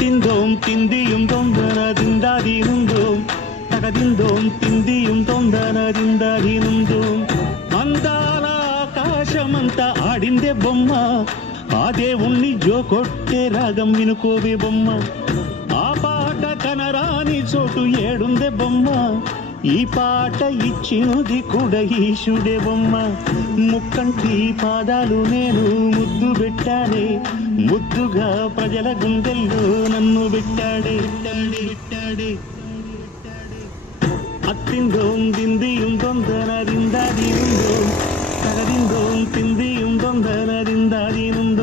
അത്തിന്തോം തിന്തിയും തൊന്തനതിന്താതീനുന്തോം തകതിന്തോം തിന്തിയും തൊന്തനതിന്താതീനുന്തോം అందాల ఆకాశమంతా ఆడిందే బొమ్మ ఆ దేవుణ్ణి జో కొట్టే రాగం వినుకోవే బొమ్మ ఆ పాట కనరాని చోటు ఏడుందే బొమ్మ ఈ పాట ఇచ్చినది కూడా ఈశుడే బొమ్మ ముక్కంటి పాదాలు నేను ముద్దు పెట్టాడే ముద్దుగా ప్రజల గుండెల్లో నన్ను పెట్టాడే పెట్టాడే అత్తిందోం దిందిയും തൊന്തനതിന്താതീനുന്തോം തകതിന്തോം തിന്തിയും തൊന്തനതിന്താതീനുന്തോം